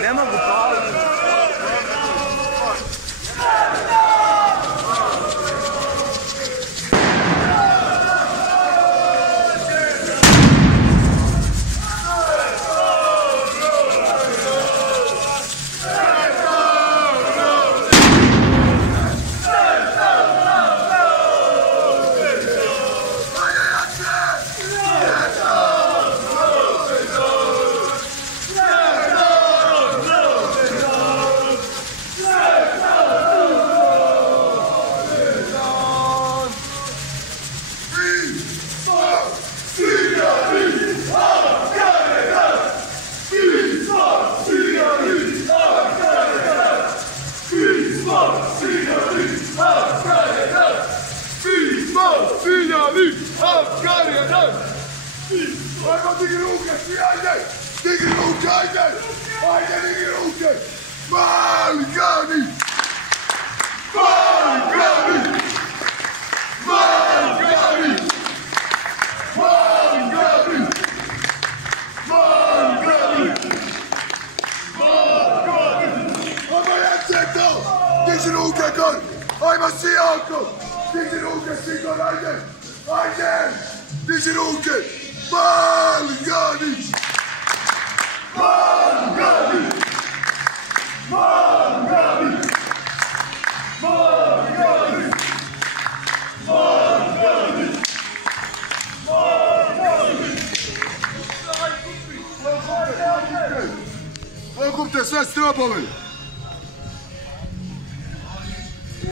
Ne mogu pao. Ajmo digni ruke, svi ajde! Digni ruke, ajde! Ajde, digni ruke! Maligani! Maligani! Maligani! Maligani! Maligani! Maligani! Ajmo jače to! Digni ruke gor! Ajmo svi oko! Digni ruke svi gor, ajde! Ajde! Digni ruke! Maligani! Maligani! Maligani! Maligani! Maligani! Maligani! Okupite sve stropovi!